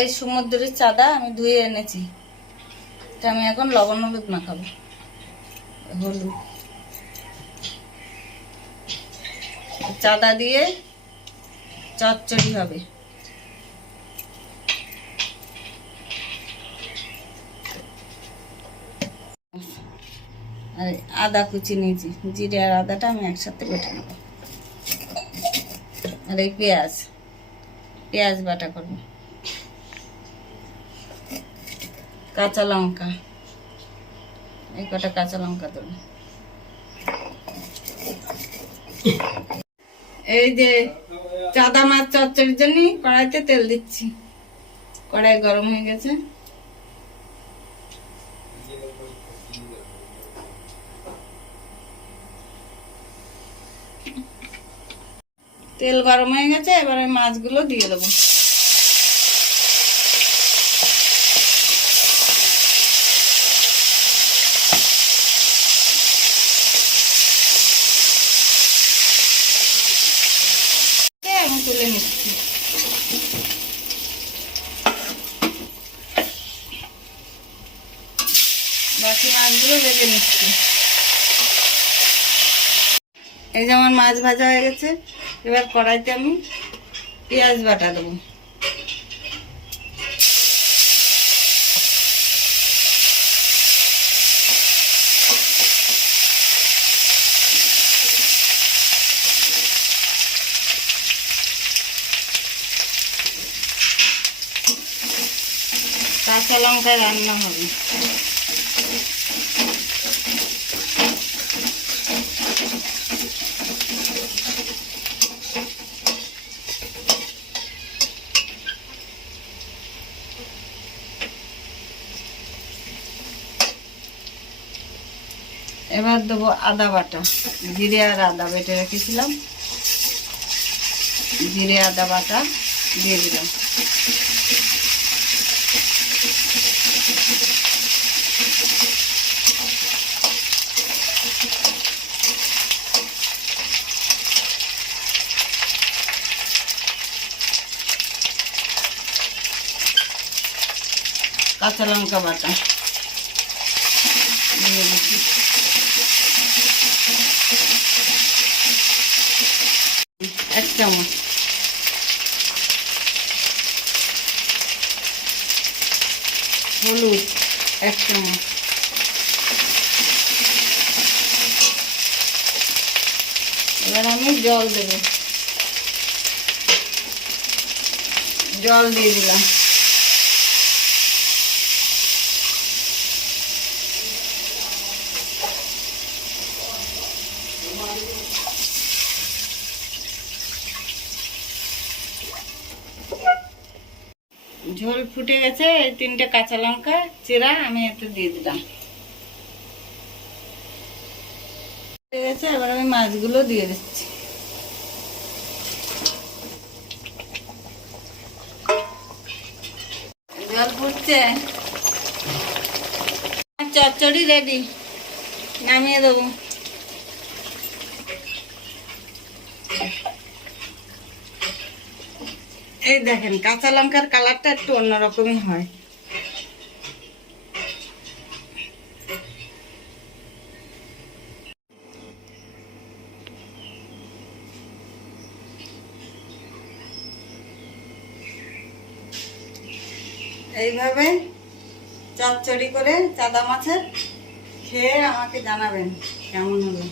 এই সমুদ্রের চাঁদা আমি ধুয়ে এনেছি। এটা আমি এখন লবণ হলুদ মাখাবো। হলুদ। চাঁদা দিয়ে চচ্চড়ি হবে। আর আদা কুচি নিয়েছি। জিরে আর আদাটা আমি একসাথে বেটে নেব। আর এই পেঁয়াজ। পেঁয়াজ বাটা করব। কাঁচা লঙ্কা। এই কটা কাঁচা লঙ্কা দেবো। এই যে চাদা মাছ চচ্চড়ির জন্য কড়াইতে তেল দিচ্ছি। কড়াই গরম হয়ে গেছে। তেল গরম হয়ে গেছে, এবার মাছগুলো দিয়ে দেবো দিয়ে আমি তুলে নিচ্ছি বাকি মাছগুলো ভেজে নিচ্ছি। এই যেমন মাছ ভাজা হয়ে গেছে, এবার কড়াইতে আমি পেঁয়াজ বাটা দেবো। কাঁচা লঙ্কা রান্না হবে। এবার দেবো আদা বাটা, জিরে আর আদা বেটে রেখেছিলাম। জিরে, আদা, বাটা দিয়ে দিলাম। কাঁচা লঙ্কা বাটা। দিয়ে দিচ্ছি এক চামচ। হলুদ এক চামচ। এবার আমি জল দেব। জল দিয়ে দিলাম। ঝোল ফুটে গেছে, এই তিনটে কাঁচা লঙ্কা, চিরা, আমি একটু দিয়ে দিলাম। ফুটে গেছে, এবার আমি মাছগুলো দিয়ে দিচ্ছি। জল ফুটছে। চচ্চড়ি রেডি নামিয়ে দেবো। এই দেখেন, কাঁচা লঙ্কার কালারটা একটু অন্যরকমই হয়। এইভাবে চচ্চড়ি করে চাদা মাছের খেয়ে আমাকে জানাবেন কেমন হলো।